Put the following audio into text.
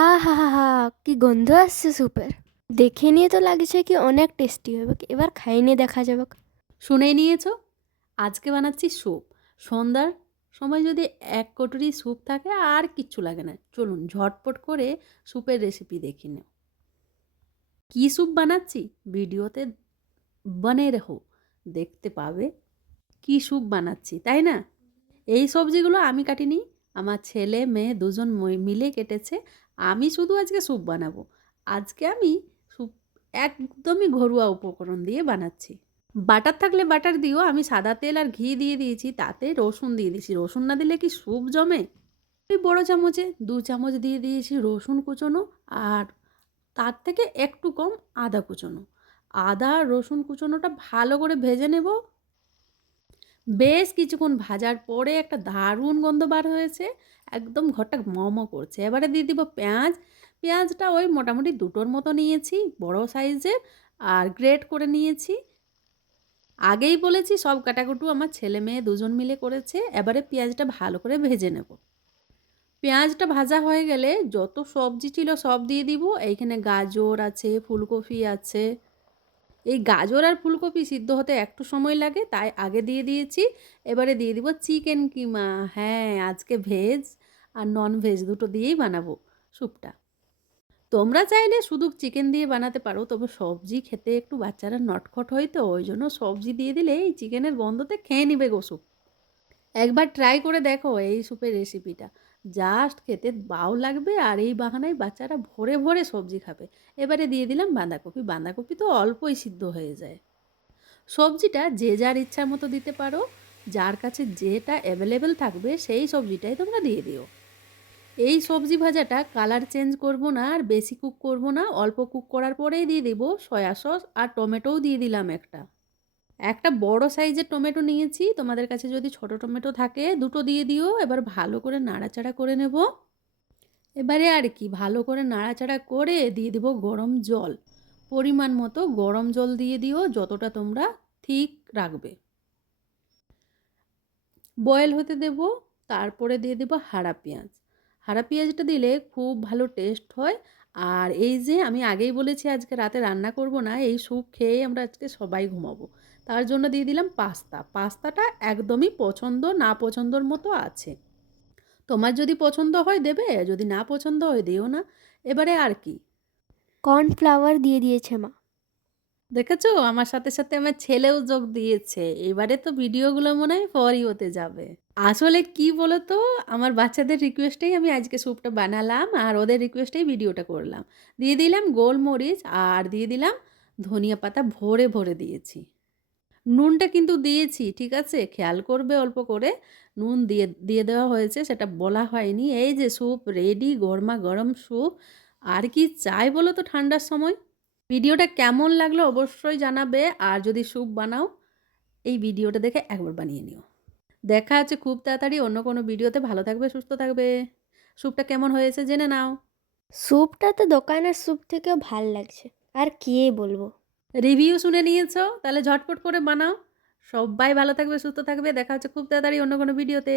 আহা! কি গন্ধ আসছে স্যুপের। দেখে নিয়ে তো লাগছে কি অনেক টেস্টি হবে। এবার খাই নিয়ে দেখা যাবে। শুনেই নিয়েছো, আজকে বানাচ্ছি স্যুপ। সন্ধ্যার সময় যদি এক কটুরি স্যুপ থাকে আর কিচ্ছু লাগে না। চলুন ঝটপট করে স্যুপের রেসিপি দেখে নাও। কী স্যুপ বানাচ্ছি ভিডিওতে বনে রেখো, দেখতে পাবে কী স্যুপ বানাচ্ছি, তাই না? এই সবজিগুলো আমি কাটিনি, আমার ছেলে মেয়ে দুজন মিলে কেটেছে। আমি শুধু আজকে স্যুপ বানাবো। আজকে আমি স্যুপ একদমই ঘরোয়া উপকরণ দিয়ে বানাচ্ছি। বাটার থাকলে বাটার দিও, আমি সাদা তেল আর ঘি দিয়ে দিয়েছি, তাতে রসুন দিয়ে দিয়েছি। রসুন না দিলে কি স্যুপ জমে? ওই বড় চামচে 2 চামচ দিয়ে দিয়েছি রসুন কুচোনো, আর তার থেকে একটু কম আদা কুচোনো। আদা আর রসুন কুচোনোটা ভালো করে ভেজে নেব। বেশ কিছুক্ষণ ভাজার পরে একটা দারুণ গন্ধ বার হয়েছে, একদম ঘরটা করছে। এবারে দিয়ে দিব পেঁয়াজ। পেঁয়াজটা ওই মোটামুটি দুটোর মতো নিয়েছি, বড় সাইজের, আর গ্রেট করে নিয়েছি। আগেই বলেছি সব কাটাকুটো আমার ছেলে মেয়ে দুজন মিলে করেছে। এবারে পেঁয়াজটা ভালো করে ভেজে নেব। পেঁয়াজটা ভাজা হয়ে গেলে যত সবজি ছিল সব দিয়ে দিব। এইখানে গাজর আছে, ফুলকপি আছে। এই গাজর আর ফুলকপি সিদ্ধ হতে একটু সময় লাগে, তাই আগে দিয়ে দিয়েছি। এবারে দিয়ে দিব চিকেন কিমা। হ্যাঁ, আজকে ভেজ আর নন ভেজ দুটো দিয়েই বানাবো স্যুপটা। তোমরা চাইলে শুধু চিকেন দিয়ে বানাতে পারো, তবে সবজি খেতে একটু বাচ্চারা নটখট হয়, তো ওই জন্য সবজি দিয়ে দিলে এই চিকেনের গন্ধতে খেয়ে নিবে গো স্যুপ। একবার ট্রাই করে দেখো এই স্যুপের রেসিপিটা, জাস্ট খেতে বাও লাগবে, আর এই বাহানায় বাচ্চারা ভরে ভরে সবজি খাবে। এবারে দিয়ে দিলাম বাঁধাকপি। বাঁধাকপি তো অল্পই সিদ্ধ হয়ে যায়। সবজিটা যে যার ইচ্ছার মতো দিতে পারো, যার কাছে যেটা অ্যাভেলেবেল থাকবে সেই সবজিটাই তোমরা দিয়ে দিও। এই সবজি ভাজাটা কালার চেঞ্জ করব না, আর বেশি কুক করব না। অল্প কুক করার পরেই দিয়ে দেবো সয়া সস, আর টমেটোও দিয়ে দিলাম একটা। একটা বড় সাইজের টমেটো নিয়েছি, তোমাদের কাছে যদি ছোট টমেটো থাকে দুটো দিয়ে দিও। এবার ভালো করে নাড়াচাড়া করে নেব। এবারে আর কি ভালো করে নাড়াচাড়া করে দিয়ে দিব গরম জল। পরিমাণ মতো গরম জল দিয়ে দিও, যতটা তোমরা ঠিক রাখবে। বয়েল হতে দেব। তারপরে দিয়ে দেব হারা পেঁয়াজ। হারা পেঁয়াজটা দিলে খুব ভালো টেস্ট হয়। আর এই যে আমি আগেই বলেছি আজকে রাতে রান্না করব না, এই স্যুপ খেয়ে আমরা আজকে সবাই ঘুমাবো। তার জন্য দিয়ে দিলাম পাস্তা। পাস্তাটা একদমই পছন্দ না পছন্দর মতো আছে। তোমার যদি পছন্দ হয় দেবে, যদি না পছন্দ হয় দিও না। এবারে আর কি, কর্নফ্লাওয়ার দিয়ে দিয়েছে মা। দেখেছো আমার সাথে সাথে আমার ছেলেও যোগ দিয়েছে। এবারে তো ভিডিওগুলো মনে হয় ফরই হতে যাবে। আসলে কি বলো তো, আমার বাচ্চাদের রিকোয়েস্টেই আমি আজকে স্যুপটা বানালাম, আর ওদের রিকোয়েস্টেই ভিডিওটা করলাম। দিয়ে দিলাম গোলমরিচ, আর দিয়ে দিলাম ধনিয়া পাতা ভরে ভরে দিয়েছি। নুনটা কিন্তু দিয়েছি, ঠিক আছে? খেয়াল করবে অল্প করে। নুন দিয়ে দিয়ে দেওয়া হয়েছে, সেটা বলা হয়নি। এই যে স্যুপ রেডি, গরমা গরম স্যুপ। আর কি চাই বলো তো ঠান্ডার সময়? ভিডিওটা কেমন লাগলো অবশ্যই জানাবে, আর যদি স্যুপ বানাও এই ভিডিওটা দেখে একবার বানিয়ে নিও। দেখা আছে খুব তাড়াতাড়ি অন্য কোনো ভিডিওতে। ভালো থাকবে, সুস্থ থাকবে। স্যুপটা কেমন হয়েছে জেনে নাও। স্যুপটা তো দোকানের স্যুপ থেকেও ভাল লাগছে। আর কি বলবো। রিভিউ শুনে নিয়েছো, তাহলে ঝটপট করে বানাও। সবাই ভালো থাকবে, সুস্থ থাকবে। দেখা হচ্ছে খুব তাড়াতাড়ি অন্য কোনো ভিডিওতে।